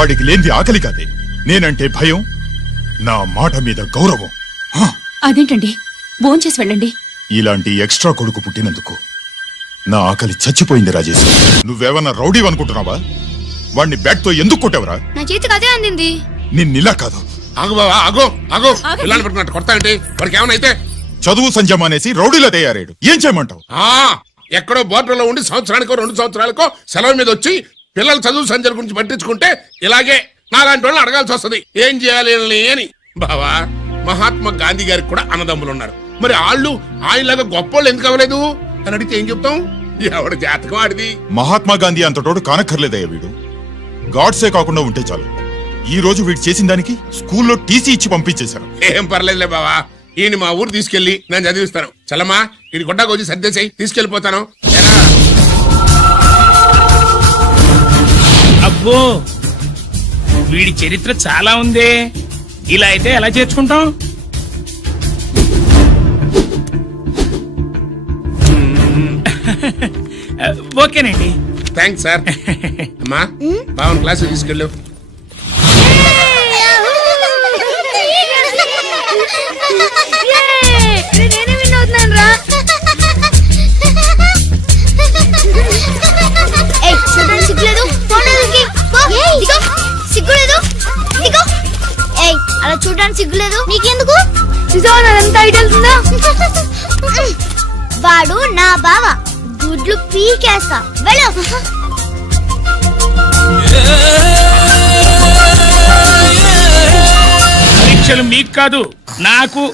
వాడికి లేనిది ఆకలి కాదే, నేనంటే భయం, నా మాట మీద గౌరవం. అదేంటండి, భోంచేసి వెళ్ళండి. ఇలాంటి ఎక్స్ట్రా కొడుకు పుట్టినందుకు నా ఆకలి చచ్చిపోయింది రాజేష్. నువ్వేమన్నా రౌడీ అనుకుంటున్నావా? వాడిని బ్యాట్ తో ఎందుకు కొట్టావరా? నా చేతికి అదే అందింది. నిన్నిలా కాదు. ఆగు బావా, ఆగో ఆగో, పిల్లలు పెట్టుకున్నట్టు కొడతా అంటే వాడికి ఏమనైతే చదువు సంజమ అనేసి రౌడీలో తయారాడు. ఏం చేయమంటావు? ఎక్కడో బోర్డర్లో ఉండి సంవత్సరానికో 2 సంవత్సరాలకో సెలవు మీద వచ్చి పిల్లల చదువు సంజల గురించి పట్టించుకుంటే ఇలాగే నాలాంటి వాళ్ళని అడగాల్సి వస్తుంది ఏం చేయాలి అని. బావా, మహాత్మా గాంధీ గారికి కూడా అన్నదమ్ములు ఉన్నారు. మరి వాళ్ళు ఆయనలాగా గొప్పోళ్ళు ఎందుకు అవ్వలేదు అని అడిగితే ఏం చెప్తాం? ఎవడు జాతకం ఆడిది. మహాత్మా గాంధీ అంతటోడు కానక్కర్లేదయ్యా వీడు. గాడ్సే కాకుండా ఉంటే చాలు. ఈ రోజు వీడు చేసిన దానికి స్కూల్లో టీసీ ఇచ్చి పంపించేశారు. ఏం పర్లేదులే బావా, ఈయన మా ఊరు తీసుకెళ్లి నేను చదివిస్తాను. చలమా, ఇది గుడ్డకు వచ్చి సర్దేశాయి, తీసుకెళ్లిపోతాను. అబ్బో, వీడి చరిత్ర చాలా ఉందే. ఇలా అయితే ఎలా చేర్చుకుంటాం? ఓకేనండి. Thanks sir. అమ్మా, బావన్ క్లాస్ తీసుకెళ్ళు. అలా చూడడానికి సిగ్గులేదు నీకెందుకు? వాడు నా బావ, గుడ్లు పీకేస్తా. వెళ్ళు. పరీక్షలు మీకు కాదు, నాకు.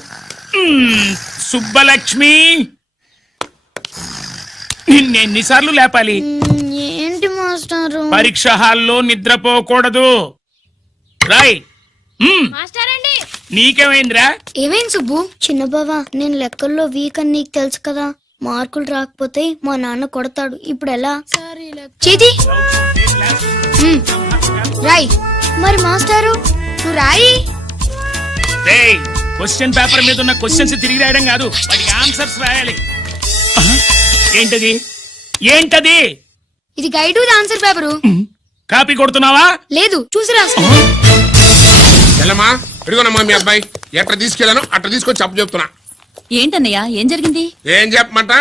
సుబ్బలక్ష్మి, నిన్నెన్నిసార్లు లేపాలి? ఏంటి మాస్టారు? పరీక్ష హాల్లో నిద్రపోకూడదు. రాయ్. నీకేమైందిరా? ఏమైంది సుబ్బు? చిన్న బావా, నేను లెక్కల్లో వీక్ అని నీకు తెలుసు కదా. మార్కులు రాకపోతే మా నాన్న కొడతాడు. ఇప్పుడు ఎలా? చేతి రాయ్. మరి మాస్టారు నువ్వు రాయి. క్వశ్చన్ పేపర్ మీద ఉన్న క్వశ్చన్స్ తిరిగి రాయడం కాదు, వాటికి ఆన్సర్స్ రాయాలి. ఏంటది? ఏంటది? ఇది గైడ్ ఆన్సర్ పేపరు. కాపీ కొడుతున్నావా? లేదు, చూసి రాసు. ఎల్లమ్మా, ఎడుగునమ్మా మీ అబ్బాయి. ఎట్లా తీసుకెళ్ళాను అట్లా తీసుకొచ్చి అప్పు చెప్తున్నా. ఏంటన్నయ్యా, ఏం జరిగింది? ఏం చెప్పమంట?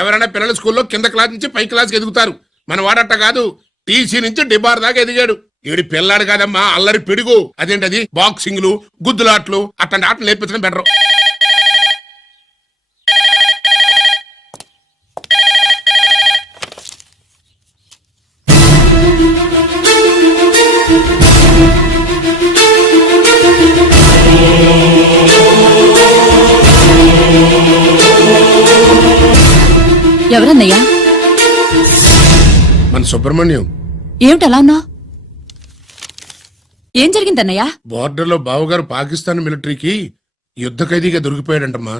ఎవరైనా పిల్లల స్కూల్లో కింద క్లాస్ నుంచి పై క్లాస్కి ఎదుగుతారు. మన వాడట్ట కాదు, టీసీ నుంచి డిబార్ దాకా ఎదిగాడు. ఈడి పిల్లాడు కాదమ్మా, అల్లరి పిడుగు. అదేంటది, బాక్సింగ్లు, గుద్దులాట్లు, అట్లాంటి ఆటలు నేర్పించడం బెటర్. ఎవరన్నయ్యా? మన సుబ్రహ్మణ్యం. ఏమిటలా అన్నా? ఏం జరిగిందన్నయ్యా? బోర్డర్లో బావగారు పాకిస్తాన్ మిలిటరీకి యుద్ధ ఖైదీగా దొరికిపోయాడంటమ్మా.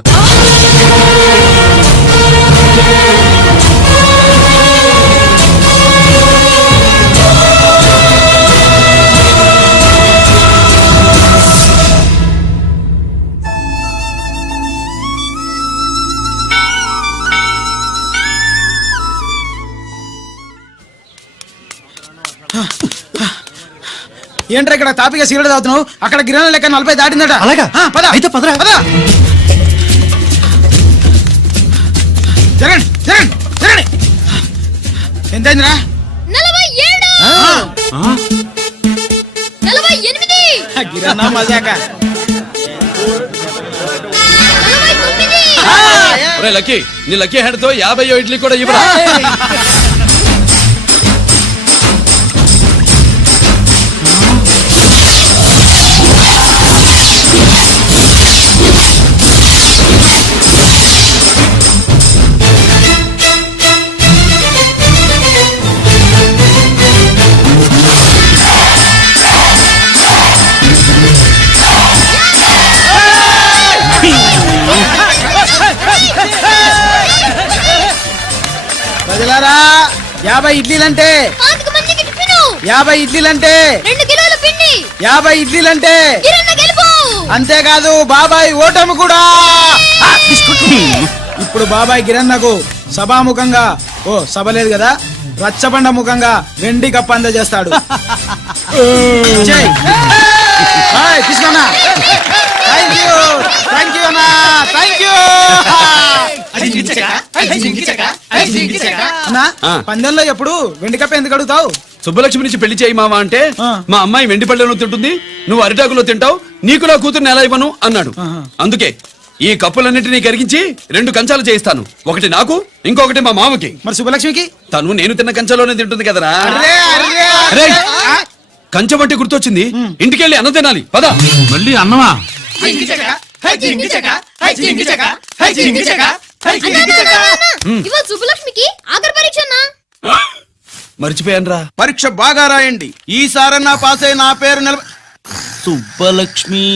ఏంట్రా ఇక్కడ తాపిగా సిగరెట్ తాగుతున్నావు? అక్కడ గిరాల లెక్క 40 దాటిందట. అలాగా? పద అయితే పదరా. జరగండి జరగండి జరగండి. ఎంతైందిరా? 47. గిరానా మజాక. లక్కీ, నీ లక్కీ హెడ్ తో 50 ఇడ్లీ కూడా ఇవ్వరా? ప్రజలారా, 50 ఇడ్లీలంటే 50 ఇడ్లీలంటే 2 కిలోల పిండి, 50 ఇడ్లీలంటే గెలుపు. అంతేకాదు బాబాయ్ ఓటమి కూడా. ఇప్పుడు బాబాయ్ గిరన్నకు సభాముఖంగా, సభ లేదు కదా, రచ్చబండ ముఖంగా వెండి కప్పు అందజేస్తాడు. చెయ్. హాయ్, తీసుకోనా. థ్యాంక్ యూ అన్నా, థ్యాంక్ యూ. అన్నా, పందెంలో ఎప్పుడు వెండి కప్ప ఎందుకు అడుగుతావు? సుబ్బలక్ష్మి నుంచి పెళ్లి చేయి మావా అంటే ఆ. మా అమ్మాయి వెండి పళ్ళెంలో తింటుంది, నువ్వు అరిటాకులో తింటావు, నీకు నా కూతుర్ని ఎలా ఇవ్వను అన్నాడు. అందుకే ఈ కప్పులన్నిటినీ కరిగించి 2 కంచాలు చేయిస్తాను. ఒకటి నాకు, ఇంకొకటి మా మామకి. మరి శుభలక్ష్మికి? తను నేను తిన్న కంచంలోనే తింటుంది కదరా. అర్రే, అర్రే, అరే, ఆ, కంచం అంటే గుర్తొచ్చింది, ఇంటికెళ్ళి అన్నం తినాలి పద. మళ్ళీ అన్నమా? ఇవాళ శుభలక్ష్మికి ఆఖరి పరీక్ష అన్నా. మర్చిపోయానురా. పరీక్ష బాగా రాయండి, ఈసారన్నా పాస్ అయి నా పేరు సుబ్బలక్ష్మి.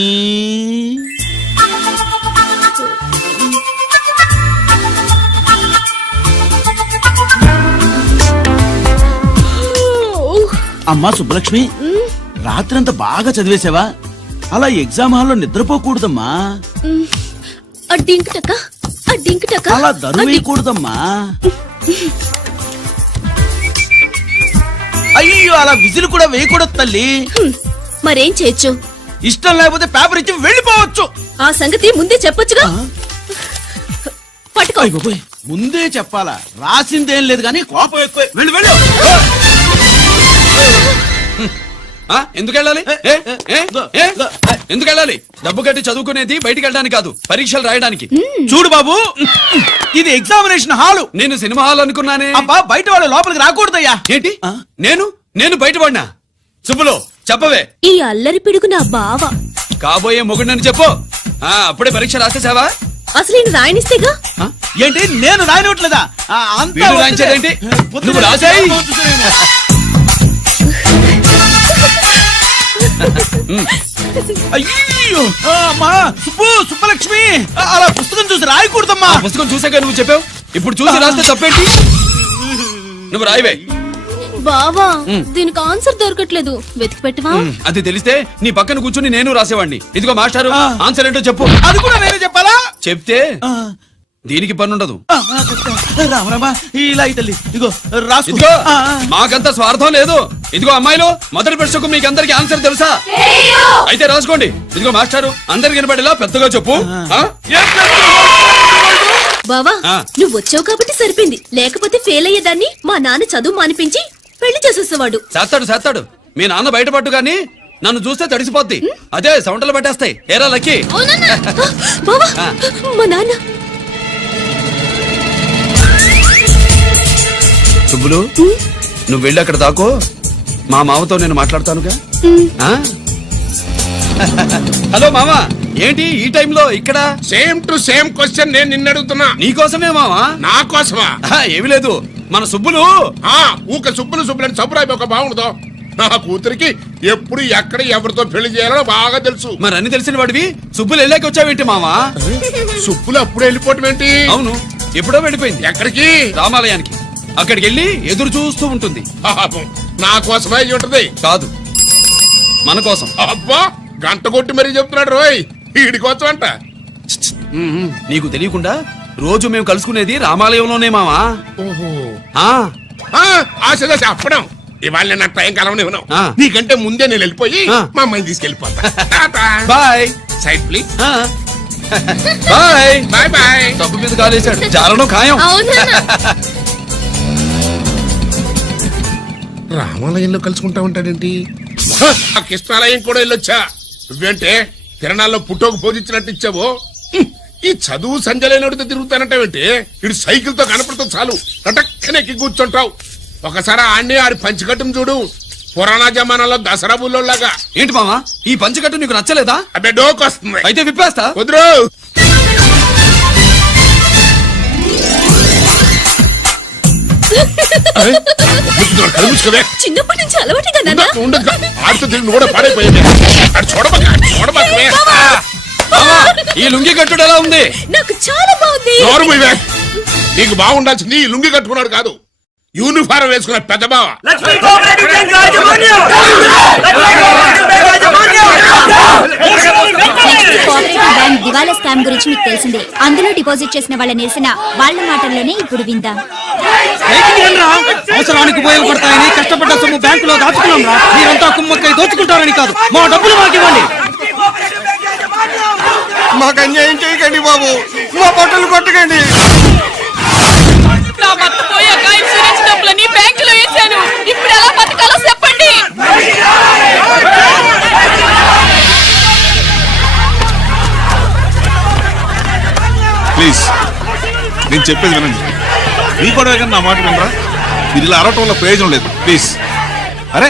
అమ్మా సుబ్బలక్ష్మి, రాత్రంతా బాగా చదివేశావా? అలా ఎగ్జామ్ హాల్లో నిద్రపోకూడదమ్మా. అడ్డింకటక్క అలా దరువేయకూడదమ్మా. అయ్యో, అలా విజిల్ కూడా వేయకూడదు తల్లి. మరేం చేయొచ్చు? ఇష్టం లేకపోతే పేపర్ ఇచ్చి వెళ్ళిపోవచ్చు. ఆ సంగతి ముందే చెప్పొచ్చుగా. పట్టుకో. అయ్ బాబోయ్, ముందే చెప్పాలా? రాసిందేం లేదు కానీ కోపం ఎక్కువ. వెళ్ళు వెళ్ళు. ఆ, ఎందుకు వెళ్ళాలి? ఎందుకు వెళ్ళాలి? డబ్బు కట్టి చదువుకునేది బయటికి వెళ్ళడానికి కాదు, పరీక్షలు రాయడానికి. చూడు బాబు, ఇది ఎగ్జామినేషన్ హాలు. నేను సినిమా హాల్ అనుకున్నానే. అబ్బా, బయట వాళ్ళు లోపలికి రాకూడదయ్యా. ఏంటి? నేను బయటపడినా? సుబ్బులు చెప్పవే. ఈ అల్లరి పిడుగు నా బావ. కాబోయే మొగుడినని చెప్పు. అప్పుడే పరీక్ష రాసేసావా? అసలు నేను రాయనిస్తేగా. ఏంటి, నేను రాయనివ్వట్లేదా? అంతా వీడు రాయించేదేంటి? నువ్వు రాసేయ్. అయ్యో, అమ్మా సుబ్బలక్ష్మి, అలా పుస్తకం చూసి రాయకూడదమ్మా. ఆ పుస్తకం చూసాక నువ్వు చెప్పావు, ఇప్పుడు చూసి రాస్తే తప్పేంటి? నువ్వు రాయవే. బావా, దీనికి ఆన్సర్ దొరకట్లేదు, వెతికి పెట్టవా? అది తెలిస్తే నీ పక్కన కూర్చుని నేను రాసేవాడిని. ఇదిగో మాస్టారు, ఆన్సర్ ఏంటో చెప్పు. అది కూడా నేనే చెప్పాలా? చెప్తే దీనికి పనుండదు. రామరామా, ఇలా తల్లి, ఇదిగో రాసుకో. ఇదిగో మాకంత స్వార్థం లేదు. ఇదిగో అమ్మాయిలు, మొదటి ప్రశ్నకు మీకు అందరికి ఆన్సర్ తెలుసా? అయితే రాసుకోండి. ఇదిగో మాస్టారు, అందరికి వినపడేలా పెద్దగా చెప్పు. బావా, నువ్వు వచ్చావు కాబట్టి సరిపోయింది, లేకపోతే ఫెయిల్ అయ్యేదాన్ని. మా నాన్న చదువు మానిపించి పెళ్లి చేసేసేవాడు. చేస్తాడు. మీ నాన్న బయటపట్టు గాని నన్ను చూస్తే తడిసిపోద్ది. అదే సౌంటలు పట్టేస్తాయి. ఏరా లక్కీ. బావా, మా నాన్న. సుబ్బులు, నువ్వు వెళ్ళి అక్కడ దాకో, మా మామతో నేను మాట్లాడతానుగా. హలో మామ, ఏంటి ఈ టైంలో ఇక్కడ? సేమ్ టు సేమ్ క్వశ్చన్ నేను నిన్ను అడుగుతున్నా. నీకోసమే మామా. నా కోసమా? ఏమి లేదు, మన సుబ్బులు ఊక సుబ్బులు అని సబ్బురాయి ఒక బాగుండదు. నా కూతురికి ఎప్పుడు ఎక్కడ ఎవరితో పెళ్లి చేయాలో బాగా తెలుసు. మరి అన్ని తెలిసిన వాడివి సుబ్బులు వెళ్ళాక వచ్చావేంటి మామా? సుబ్బులు అప్పుడు వెళ్ళిపోవటం ఏంటి? అవును, ఎప్పుడో వెళ్ళిపోయింది. ఎక్కడికి? రామాలయానికి. అక్కడికి వెళ్ళి ఎదురు చూస్తూ ఉంటుంది. పాపం, నా కోసమే అయి ఉంటది. కాదు, మన కోసం. అబ్బా, గంట కొట్టి మరీ చెప్తున్నాడు రోయ్, వీడి కోసం అంట. నీకు తెలియకుండా రోజు మేము కలుసుకునేది రామాలయంలోనే మామా. ఆశ చెప్పడం. ఇవాళ నేను నాకు టైం కలవని ఇవ్వను. ఆ. నీకంటే ముందే నేను వెళ్ళిపోయి మా అమ్మాయిని తీసుకెళ్ళిపోతా. Bye. Side please. Bye. Bye bye. డబ్బు మీద కాలేశాడు, జారడం ఖాయం. రామాలయంలో కలుసుకుంటా ఉంటాడేంటి? ఆ కృష్ణాలయం కూడా వెళ్ళొచ్చా? నువ్వేంటే తిరణాల్లో పుట్టోకు పూజించినట్టు ఇచ్చావు. ఈ చదువు సంజలైనడితో తిరుగుతానంటావేంటి? ఇటు సైకిల్ తో కనపడతా చాలు టటక్కనెక్కి కూర్చుంటావు. ఒకసారి ఆడిని ఆడి పంచికట్టును చూడు, పురాణ జమానాలో దసరా బుల్లోలాగా. ఏంటి మామా, ఈ పంచకట్టు నీకు నచ్చలేదా? అబ్బే, డోకు వస్తుంది. అయితే విప్పేస్తా. కుదురు. చిన్నప్పటి నుంచి అలవాటుగా నాన్న. ఉండదు, ఆడుతూ తిరిగి కూడా పాడైపోయింది. చూడబాకమే. మామా, ఈ లుంగి కట్టుడు ఎలా ఉంది? నాకు చాలా బాగుంది. నోరు మూయవే. నీకు బాగుండాల్సింది ఈ లుంగి కట్టుకున్నాడు కాదు, యూనిఫారం వేసుకున్న పెద్ద బావ కోఆపరేటివ్ బ్యాంక్ దివాలా స్కామ్ గురించి మీకు తెలిసిందే. అందులో డిపాజిట్ చేసిన వాళ్ళ నిరసన వాళ్ళ మాటల్లోనే ఇప్పుడు విందాం. అవసరానికి ఉపయోగపడతాయని కష్టపడ్డ సొమ్ము బ్యాంకులో దాచుకున్నాం రా. మీరంతా కుమ్మక్కై దోచుకుంటారని కాదు, మా డబ్బులు మాకు ఇవ్వండి. మాకు అన్యాయం చేయకండి బాబు, మా బట్టలు కొట్టకండి. నా భర్త పోయాక ఇన్సూరెన్స్ డబ్బులని బ్యాంకులో వేశాను. ఇప్పుడు ఎలా బతకాలో చెప్పండి. ప్లీజ్ నేను చెప్పేది వినండి. మీ కూడా నా మాట వినరా? మీరు ఇలా అరవటం వల్ల ప్రయోజనం లేదు. ప్లీజ్ అరే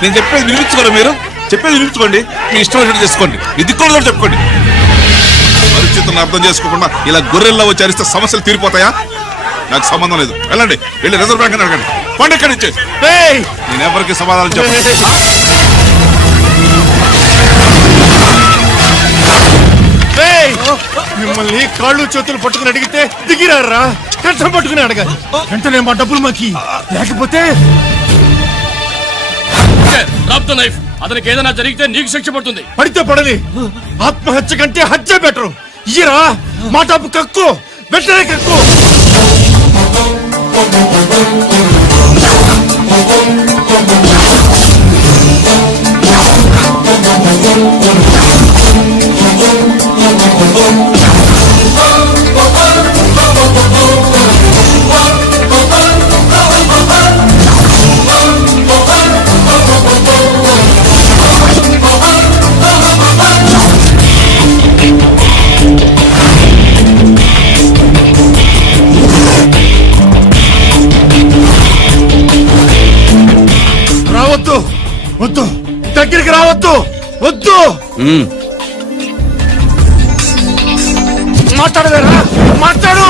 నేను చెప్పేది వినిపించుకోరా? మీరు చెప్పేది వినిపించుకోండి, మీ ఇష్టం వచ్చినట్టు చేసుకోండి, మీ దిక్కులో చెప్పుకోండి. పరిస్థితులను అర్థం చేసుకోకుండా ఇలా గొర్రెల్లో వచ్చి అరిస్తే సమస్యలు తీరిపోతాయా? నాకు సంబంధం లేదు. వెళ్ళండి, వెళ్ళి రిజర్వ్ బ్యాంక్ అని అడగండి. పండి ఇక్కడి నుంచి. నేను ఎవరికి సమాధానం చెప్పండి. మిమ్మల్ని కాళ్ళు చేతులు పట్టుకుని అడిగితే దిగిరారా? కష్టం పట్టుకుని అడగాలి. వెంటనే మా డబ్బులు మాకి, లేకపోతే నైఫ్ అతనికి ఏదైనా జరిగితే నీకు శిక్ష పడుతుంది. పడితే పడని, ఆత్మహత్య కంటే హత్య బెటరు. ఇయ్యరా మా డబ్బు, కక్కు, వెంటనే కక్కు. రావద్దు, వద్దు, దగ్గరికి రావద్దు, వద్దు. మాట్లాడలేరా? మాట్లాడు.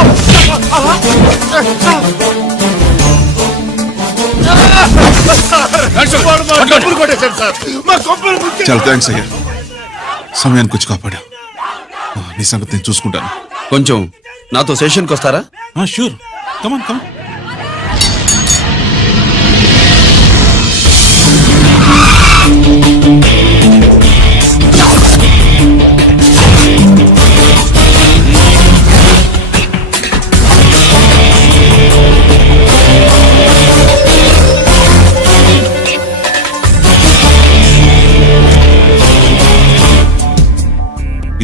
డబ్బులు కొట్టేశాడు సార్, మా కొబ్బరి ముఖ్యం. చాలా థ్యాంక్స్ అయ్యా, సమయానికి వచ్చి కాపాడా. నీ సంగతి నేను చూసుకుంటాను. కొంచెం నాతో సెషన్కి వస్తారా? షూర్, కమాన్ కమాన్.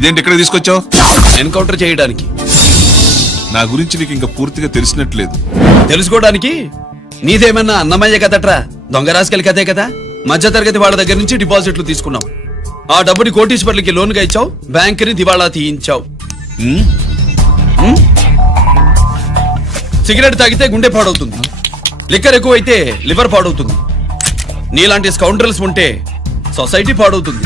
ఇదేంటి ఇక్కడ తీసుకొచ్చావు? ఎన్కౌంటర్ చేయడానికి. నా గురించి నీకు ఇంకా పూర్తిగా తెలిసినట్లేదు. తెలుసుకోవడానికి నీదేమన్నా అన్నమయ్య కదట్రా, దొంగ రాసుకెళ్ళి కదే కదా. మధ్య తరగతి వాళ్ళ దగ్గర నుంచి డిపాజిట్లు తీసుకున్నావు. ఆ డబ్బుని కోటీశ్వర్లకి లోన్గా ఇచ్చావు, బ్యాంకుని దివాళా తీయించావు. సిగరెట్ తాగితే గుండె పాడవుతుంది, లిక్కర్ ఎక్కువైతే లివర్ పాడవుతుంది. నీలాంటి స్కౌండ్రల్స్ ఉంటే సొసైటీ పాడవుతుంది.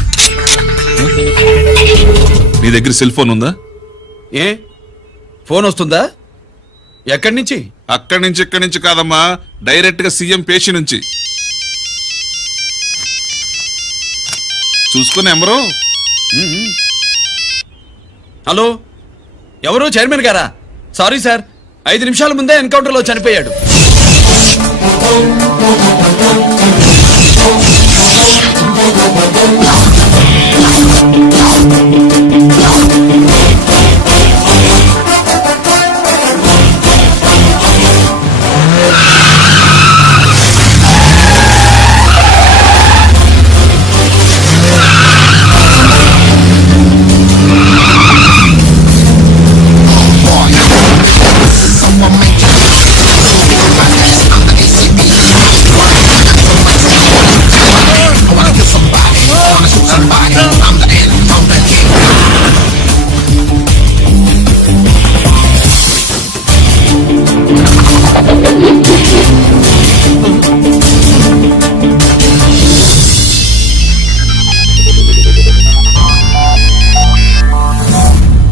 నీ దగ్గర సెల్ ఫోన్ ఉందా? ఏ ఫోన్ వస్తుందా? ఎక్కడి నుంచి? అక్కడి నుంచి ఇక్కడి నుంచి కాదమ్మా, డైరెక్ట్ గా సీఎం పేషి నుంచి. చూసుకుని నెంబరు. హలో, ఎవరు? చైర్మన్ గారా? సారీ సార్, 5 నిమిషాల ముందే ఎన్కౌంటర్ లో చనిపోయాడు.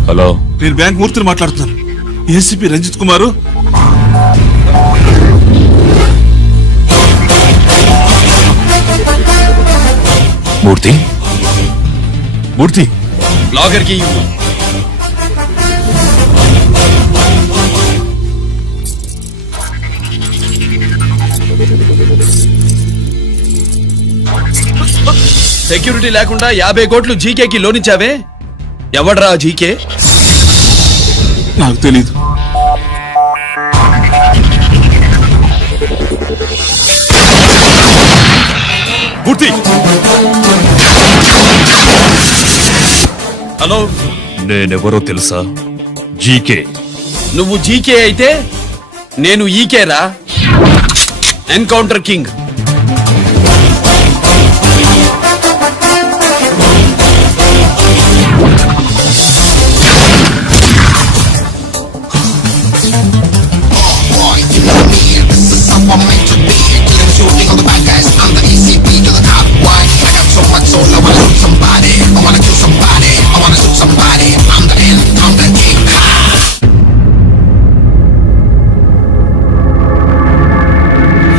హలో, నేను బ్యాంక్ మూర్తిని మాట్లాడుతున్నాను. ఏసీపీ రంజిత్ కుమారు. మూర్తి, మూర్తి, లాగర్ కి ఇవ్వు. సెక్యూరిటీ లేకుండా 50 కోట్లు జీకేకి లోన్ ఇచ్చావే, ఎవడ్రా జీకే? నాకు తెలీదు. పూర్తి. హలో, నేనెవరో తెలుసా? జీకే. నువ్వు జీకే అయితే నేను ఈకేరా, ఎన్కౌంటర్ కింగ్.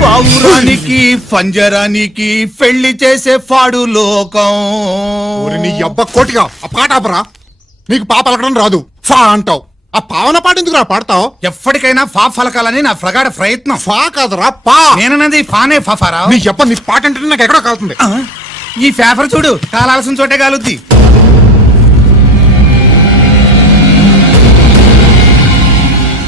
పావురానికి పంజరానికి పెళ్లి చేసే ఫాడు లోకం. నీ అబ్బ కోటిగా ఆ పాట ఆపరా. నీకు పా పలకడం రాదు, ఫా అంటావు. ఆ పావన పాట ఎందుకు రా పాడతావు? ఎప్పటికైనా ఫా ఫలకాలని నా ప్రగాఢ ప్రయత్నం. ఫా కాదురా పా. నేనన్నది ఫానే ఫారా. నీ చెప్ప నీ పాట అంటే నాకు ఎక్కడో కాలుతుంది. ఈ పేపర్ చూడు, కాలాల్సిన చోటే కాలుద్ది.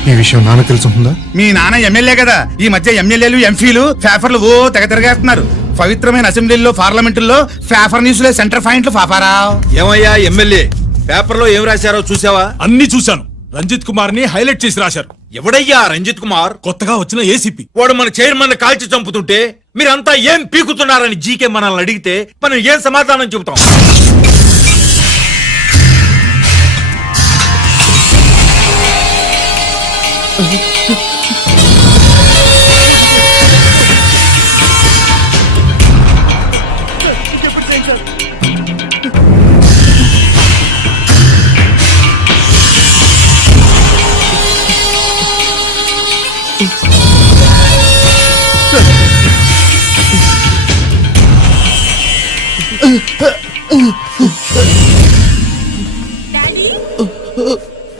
ఈ విషయం నాన్న తెలుసుందా? మీ నాన్న ఎమ్మెల్యే కదా, ఈ మధ్య ఎమ్మెల్యేలు ఎంపీలు పేపర్లు ఓ తెగ తిరగేస్తున్నారు. పవిత్రమైన అసెంబ్లీల్లో పార్లమెంటుల్లో పేపర్ న్యూస్లో సెంటర్ పాయింట్లు ఫాఫారా. ఏమయ్యా ఎమ్మెల్యే, పేపర్లో ఏం రాశారో చూసావా? అన్ని చూశాను. రంజిత్ కుమార్ ని హైలైట్ చేసి రాశారు. ఎవడయ్యా రంజిత్ కుమార్? కొత్తగా వచ్చిన ఏసీపీ. వాడు మన చైర్మన్ కాల్చి చంపుతుంటే మీరంతా ఏం పీకుతున్నారని జీకే మనల్ని అడిగితే మనం ఏం సమాధానం చెబుతాం?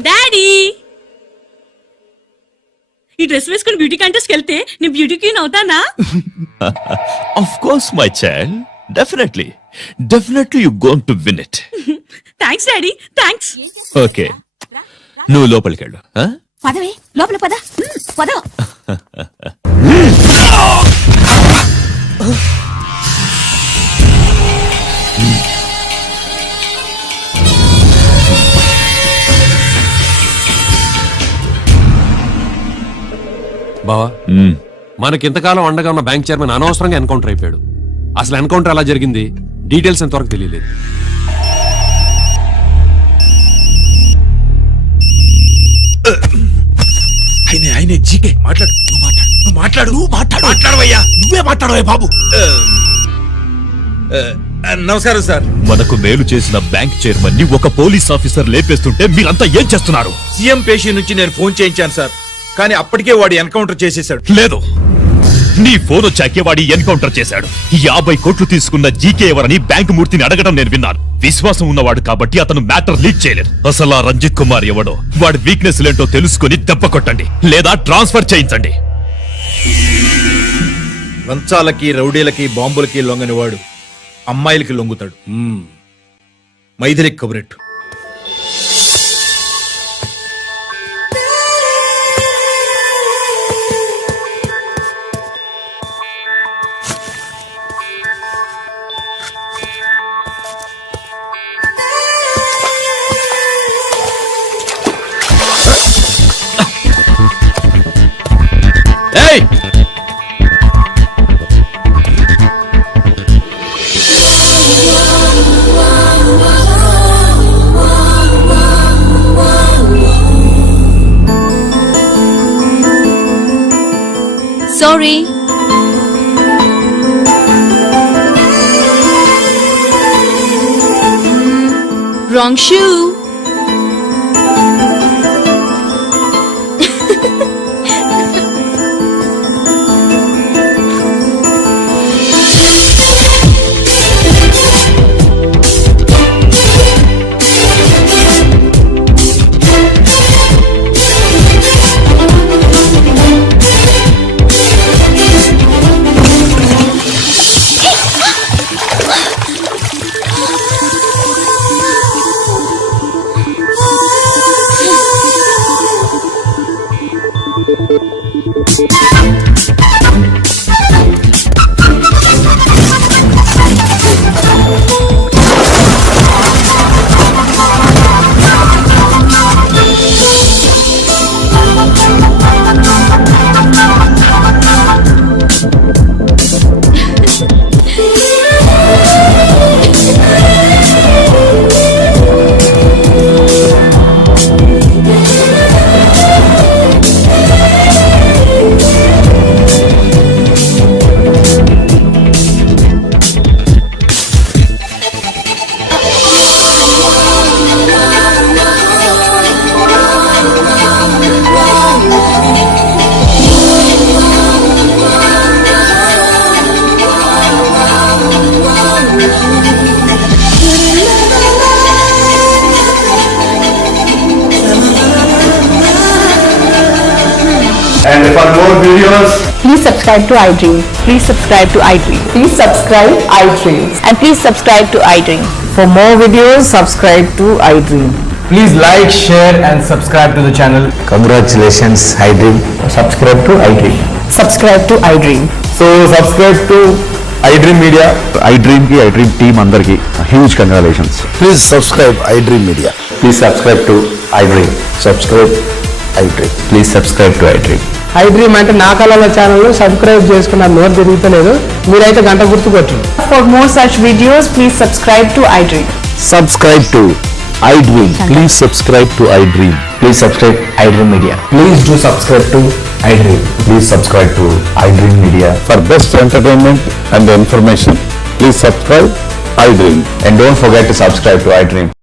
డాడీ, ఈ డ్రెస్ వేసుకుని బ్యూటీ కాంటెస్ట్ వెళ్తే నేను బ్యూటీ క్వీన్ అవుతానా? Of course, my child. Definitely. Definitely you're going to win it. Thanks daddy, thanks. Okay. నువ్వు లోపలికి వెళ్ళు. పదవే, లోపల పద. పద. బావా, మనకి ఇంతకాలం అండగా ఉన్న బ్యాంక్ చైర్మన్ అనవసరంగా ఎన్కౌంటర్ అయిపోయాడు. అసలు ఎన్కౌంటర్ ఎలా జరిగింది, డీటెయిల్స్ ఎంతవరకు తెలియలేదు. ఆయనే జీకే. మాట్లాడు. మాట్లాడవయ్యా. నువ్వే మాట్లాడవే బాబు. నమస్కారం సార్. మనకు మేలు చేసిన బ్యాంక్ చైర్మన్ ని ఒక పోలీస్ ఆఫీసర్ లేపేస్తుంటే మీరంతా ఏం చేస్తున్నారు? సీఎం పేషీ నుంచి నేను ఫోన్ చేయించాను సార్, కానీ అప్పటికే వాడు ఎన్కౌంటర్ చేసేశాడు. లేదు, నీ ఫోన్ వచ్చాకే వాడి ఎన్కౌంటర్ చేశాడు. 50 కోట్లు తీసుకున్న జీకే ఎవరని బ్యాంకు మూర్తిని అడగడం నేను విన్నాను. విశ్వాసం ఉన్నవాడు కాబట్టి అతను మ్యాటర్ లీక్ చేయలేదు. అసలు ఆ రంజిత్ కుమార్ ఎవడో, వాడి వీక్నెస్ లేంటో తెలుసుకుని దెబ్బ కొట్టండి, లేదా ట్రాన్స్ఫర్ చేయించండి. లంచాలకి రౌడీలకి బాంబులకి లొంగని వాడు అమ్మాయిలకి లొంగుతాడు. మైథిలికి కబురెట్టు. ఏయ్, sorry. Wrong shoe. And for more videos, Please subscribe to iDream. Please subscribe to iDream. Please subscribe iDream. And please subscribe to iDream. For more videos, subscribe to iDream. please like, share and subscribe to the channel. Congratulations, iDream. Subscribe to iDream. Subscribe to iDream. So subscribe to iDream Media. iDream ki iDream team అందరికి huge congratulations. Please subscribe iDream Media. Please subscribe to iDream. Subscribe iDream. Please subscribe to iDream. iDream అంటే నా కళల channel subscribe చేసుకున్న note తిరుగుతలేదు, మీరైతే గంట గుర్తు కొట్టండి. For more such videos, please subscribe to iDream. Subscribe to iDream. Please subscribe to iDream. Please subscribe iDream Media. Please do subscribe to iDream. Please subscribe to iDream Media. For best entertainment and information, please subscribe iDream. And don't forget to subscribe to iDream.